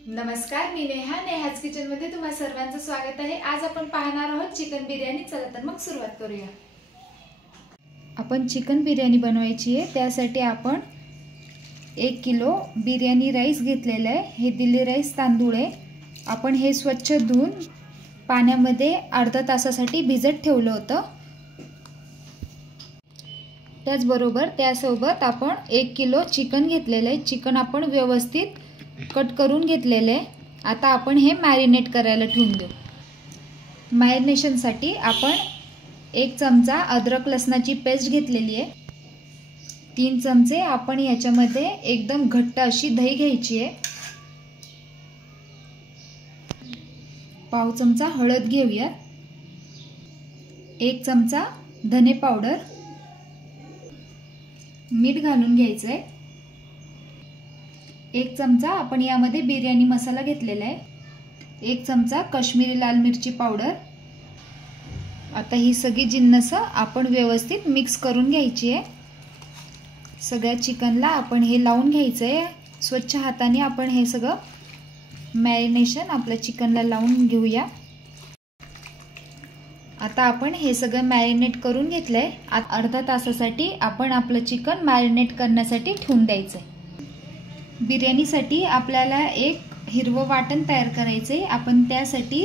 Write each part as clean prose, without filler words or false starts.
नमस्कार, मी नेहाज किचन मध्ये तुम्हा सर्वांचं स्वागत आहे। आज आपण पाहणार आहोत चिकन बिर्याणी। चला तर मग सुरुवात करूया। आपण चिकन बिर्याणी बनवायची आहे, त्यासाठी आपण 1 किलो बिर्याणी राईस घेतलेला आहे। हे दिल्ली राईस तांदूळ आहे। आपण हे स्वच्छ धुवून पाण्यामध्ये अर्धा तासासाठी भिजत ठेवलं होतं। त्याचबरोबर त्यासोबत आपण 1 किलो चिकन घेतलेलं आहे। चिकन आपण व्यवस्थित कट करून घेतलेले। आता आपण हे मॅरिनेट करायला ठेवून देऊ। मॅरिनेशनसाठी आपण 1 चमचा अद्रक लसणाची पेस्ट घेतलेली आहे। 3 चमचे आपण याच्यामध्ये एकदम घट्ट अशी दही घ्यायची आहे। पाव चमचा हळद घेऊया। 1 चमचा धने पावडर, मीठ घालून घ्यायचं आहे। 1 चमचा आपण यामध्ये बिर्याणी मसाला घेतलेला आहे। 1 चमचा काश्मीरी लाल मिरची पावडर। आता ही सगळी जिन्नस आपण व्यवस्थित मिक्स करून घ्यायची आहे। सगळ्या चिकनला आपण हे लावून घ्यायचं आहे। स्वच्छ हाताने आपण हे सगळं मॅरिनेशन आपल्या चिकनला लावून घेऊया। आता आपण हे सगळं मॅरिनेट करून घेतलंय। आता अर्धा तासासाठी आपण आपलं चिकन मॅरिनेट करण्यासाठी ठेवून द्यायचं आहे। बिर्याणीसाठी आपल्याला एक हिरवं वाटण तयार करायचे। आपण त्यासाठी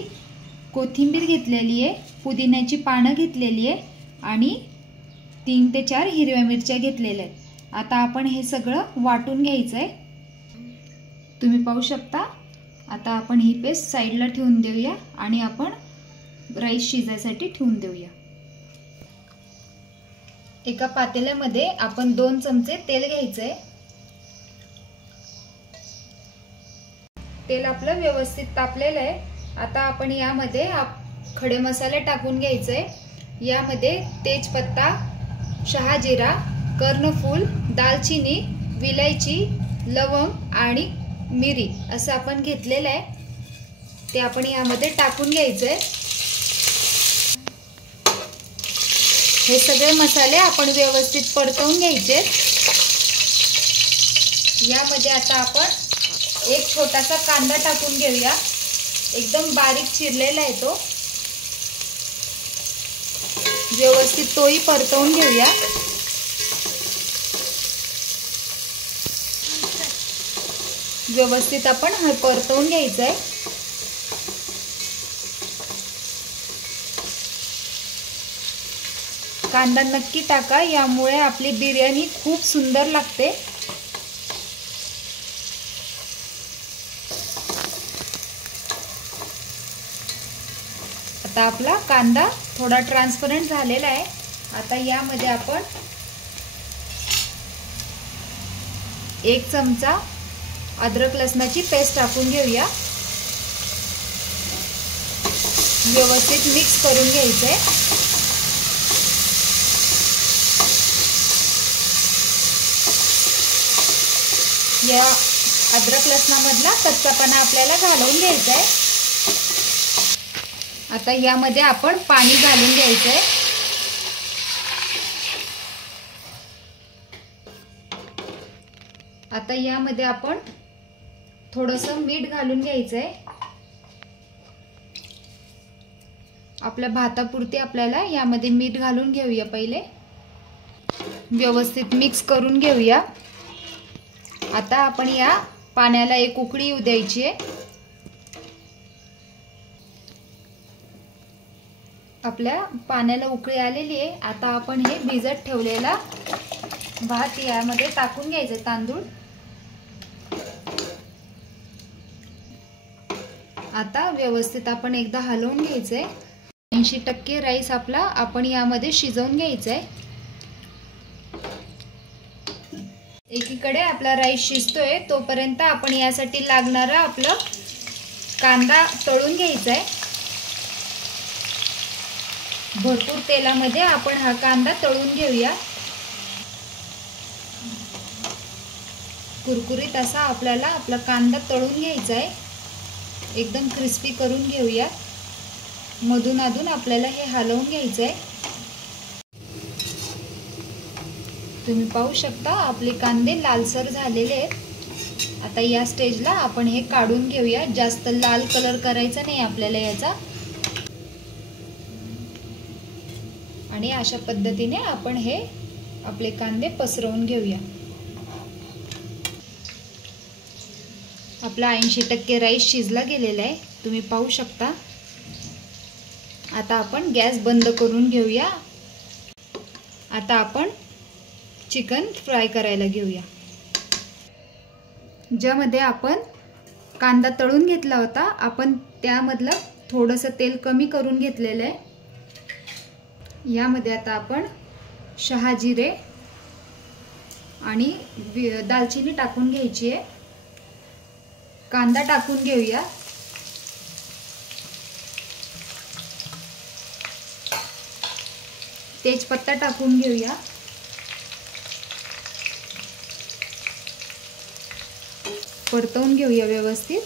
कोथिंबीर घेतलेली आहे, पुदिन्याची पानं घेतलेली आहे आणि 3 ते 4 हिरव्या मिरच्या घेतलेल्या आहेत। आता आपण हे सगळं वाटून घ्यायचं आहे। तुम्ही पाहू शकता। आता आपण ही पेस्ट साईडला ठेवून देऊया आणि आपण राईस शिजायसाठी ठेवून देऊया। एका पातेल्यामध्ये आपण 2 चमचे तेल घ्यायचे। तेल आपलं व्यवस्थित तापलेलं आहे। आता आपण यामध्ये खडे मसाले टाकून घ्यायचे। यामध्ये तेजपत्ता, शहाजिरा, कर्णफूल, दालचिनी, विलायची, लवंग आणि मिरी असं आपण घेतलेलं आहे। ते आपण यामध्ये टाकून घ्यायचे। हे सगळे मसाले आपण व्यवस्थित परतवून घ्यायचे। यामध्ये आता आपण एक छोटासा कांदा टाकून घेऊया। एकदम बारीक चिरलेला आहे तो। व्यवस्थित तोही परतवून घेऊया। व्यवस्थित आपण हे परतवून घ्यायचं आहे। कांदा नक्की टाका, यामुळे आपली बिर्याणी खूप सुंदर लागते। आता आपला कांदा थोडा ट्रान्सपरंट झालेला आहे। आता यामध्ये आपण 1 चमचा अद्रक लसणाची पेस्ट टाकून घेऊया। व्यवस्थित मिक्स करून घ्यायचंय। या अद्रक लसणामधला कच्चापणा आपल्याला घालवून घ्यायचा आहे। आता यामध्ये आपण पाणी घालून घ्यायचंय। आता यामध्ये आपण थोडंसं मीठ घालून घ्यायचंय। आपल्या भातापुरती आपल्याला यामध्ये मीठ घालून घेऊया। पहिले व्यवस्थित मिक्स करून घेऊया। आता आपण या पाण्याला एक उकळी येऊ द्यायची आहे। आपल्या पाण्याला उकळी आलेली आहे। आता आपण हे भिजत ठेवलेला भात यामध्ये टाकून घ्यायचे, तांदूळ। आता व्यवस्थित आपण एकदा हलवून घ्यायचंय। 80% राईस आपला आपण यामध्ये शिजवून घ्यायचंय। एकीकडे आपला राईस शिजतोय, तोपर्यंत आपण यासाठी लागणारा आपला कांदा तळून घ्यायचा आहे। भरपूर तेलामध्ये आपण हा कांदा तळून घेऊया। कुरकुरीत असा आपल्याला आपला कांदा तळून घ्यायचा आहे। एकदम क्रिस्पी करून घेऊया। मधून अधून आपल्याला हे हलवून घ्यायचं आहे। तुम्ही पाहू शकता आपले कांदे लालसर झालेले आहेत। आता या स्टेजला आपण हे काढून घेऊया. जास्त लाल कलर करायचा नाही आपल्याला याचा. आणि अशा पद्धतीने आपण हे आपले कांदे पसरवून घेऊया. आपला 80% राईस शिजला गेलेला आहे, तुम्ही पाहू शकता. आता आपण गॅस बंद करून घेऊया. आता आपण चिकन फ्राय करायला घेऊया. ज्यामध्ये आपण कांदा तळून घेतला होता, आपण त्यामधलं थोडंसं तेल कमी करून घेतलेलं आहे. यामध्ये आता आपण शहाजिरे आणि दालचिनी टाकून घ्यायची आहे. कांदा टाकून घेऊया. तेजपत्ता टाकून घेऊया. परतवून घेऊया व्यवस्थित.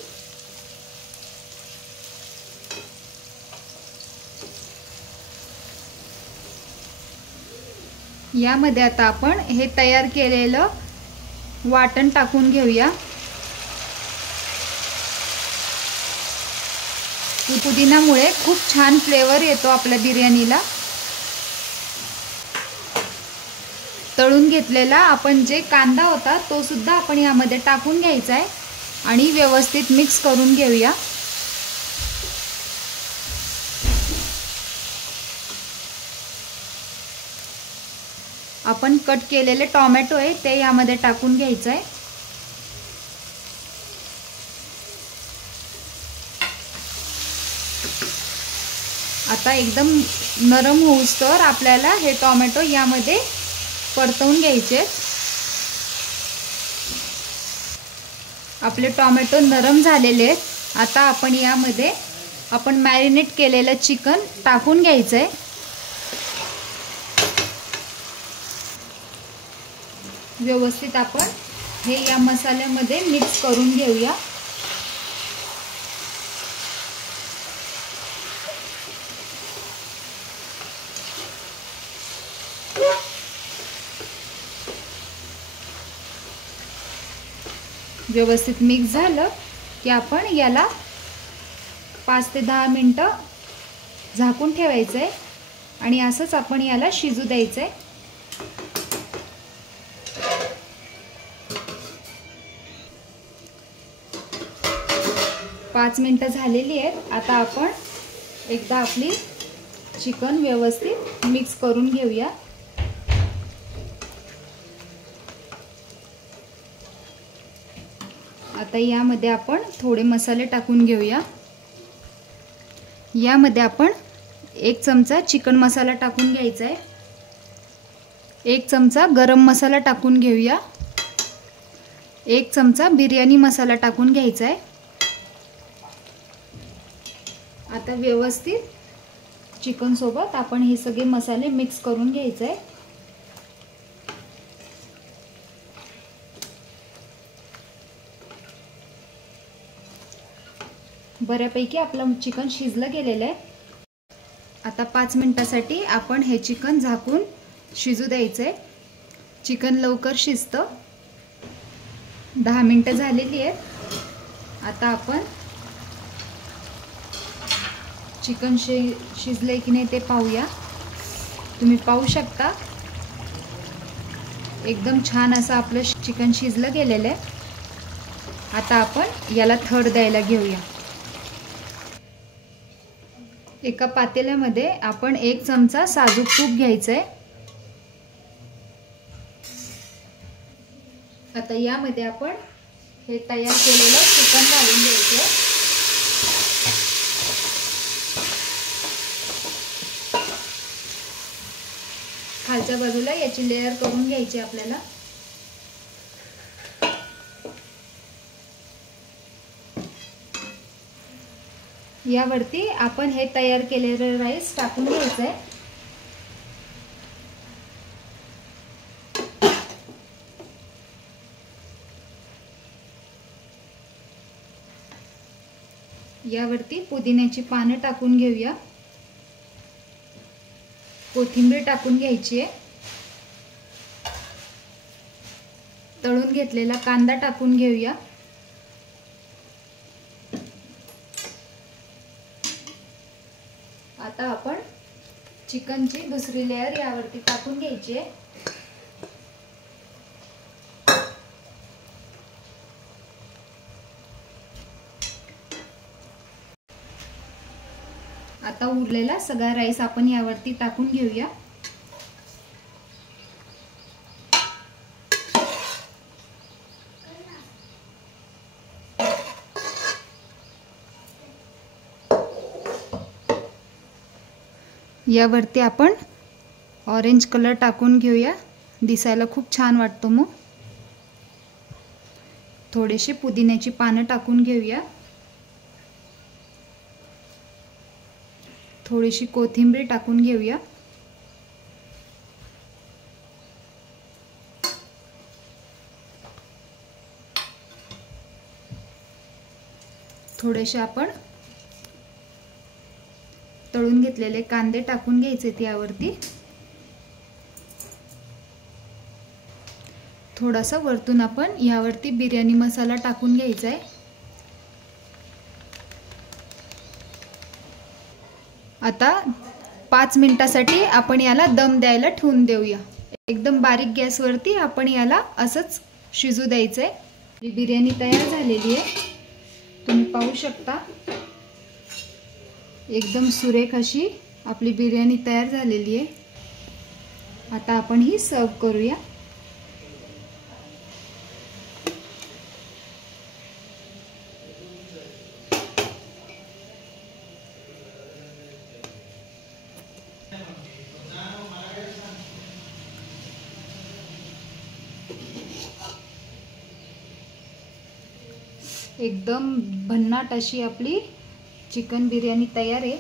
यामध्ये आता आपण हे तयार केलेलं वाटण टाकून घेऊया. पुदिन्यामुळे खूप छान फ्लेवर येतो आपल्या बिर्याणीला. तळून घेतलेला आपण जे कांदा होता तो सुद्धा आपण यामध्ये टाकून घ्यायचा आहे आणि व्यवस्थित मिक्स करून घेऊया. आपण कट केलेले टोमॅटो आहे ते यामध्ये टाकून घ्यायचं आहे. आता एकदम नरम होऊस्तोवर आपल्याला हे टोमॅटो यामध्ये परतवून घ्यायचे. आपले टोमॅटो नरम झालेले आहेत. आता आपण यामध्ये आपण मॅरिनेट केलेलं चिकन टाकून घ्यायचं आहे. व्यवस्थित आपण हे या मसाल्यामध्ये मिक्स करून घेऊया. व्यवस्थित मिक्स झालं की आपण याला 5 ते 10 मिनिटं झाकून ठेवायचं आहे आणि असंच आपण याला शिजू द्यायचं आहे. 5 मिनिटं झालेली आहेत. आता आपण एकदा आपली चिकन व्यवस्थित मिक्स करून घेऊया. आता यामध्ये आपण थोडे मसाले टाकून घेऊया. यामध्ये आपण 1 चमचा चिकन मसाला टाकून घ्यायचा आहे. 1 चमचा गरम मसाला टाकून घेऊया. 1 चमचा बिर्याणी मसाला टाकून घ्यायचा आहे. आता व्यवस्थित चिकन सोबत आपण हे सगळे मसाले मिक्स करून घ्यायचे आहे. बऱ्यापैकी आपलं चिकन शिजलं गेलेलं आहे. आता 5 मिनिटासाठी आपण हे चिकन झाकून शिजू द्यायचं आहे. चिकन लवकर शिजतं. 10 मिनिटं झालेली आहेत. आता आपण चिकन शिजले की नाही ते पाहूया. तुम्ही पाहू शकता एकदम छान असं आपलं चिकन शिजलं गेलेलं आहे. आता आपण याला थर द्यायला घेऊया. एका पातेल्यामध्ये आपण 1 चमचा साजूक तूप घ्यायचं आहे. आता यामध्ये आपण हे तयार केलेलं चिकन घालून द्यायचं. खालच्या बाजूला याची लेयर करून घ्यायची आपल्याला. यावरती आपण हे तयार केलेले राईस टाकून घ्यायचं आहे. यावरती पुदिन्याची पानं टाकून घेऊया. कोथिंबीर टाकून घ्यायची आहे. तळून घेतलेला कांदा टाकून घेऊया. आता आपण चिकनची दुसरी लेयर यावरती टाकून घ्यायची आहे। आता उरलेला सगळा राईस आपण यावरती टाकून घेऊया। यावरती आपण ऑरेंज कलर टाकून घेऊया, दिसायला खूप छान वाटतो। मग थोडेसे पुदिन्याची पानं टाकून घेऊया, थोडीशी कोथिंबीर टाकून घेऊया, थोडेसे आपण तळून घेतलेले कांदे टाकून घ्यायचे यावरती, थोडासा वरतून आपण यावरती बिर्याणी मसाला टाकून घ्यायचा आहे। आता 5 मिनिटासाठी आपण याला दम द्यायला ठेवून देऊया। एकदम बारीक गॅसवरती आपण याला असंच शिजू द्यायचं आहे। बिर्याणी तयार झालेली आहे, तुम्ही पाहू शकता। एकदम सुरेख अशी आपली बिर्याणी तयार झालेली आहे। आता आपण ही सर्व करूया। एकदम भन्नाट अशी आपली चिकन बिर्याणी तयार आहे।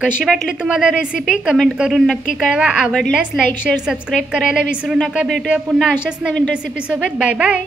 कशी वाटली तुम्हाला रेसिपी कमेंट करून नक्की कळवा। आवडल्यास लाईक शेअर सबस्क्राईब करायला विसरू नका। भेटूया पुन्हा अशाच नवीन रेसिपी सोबत। Bye bye.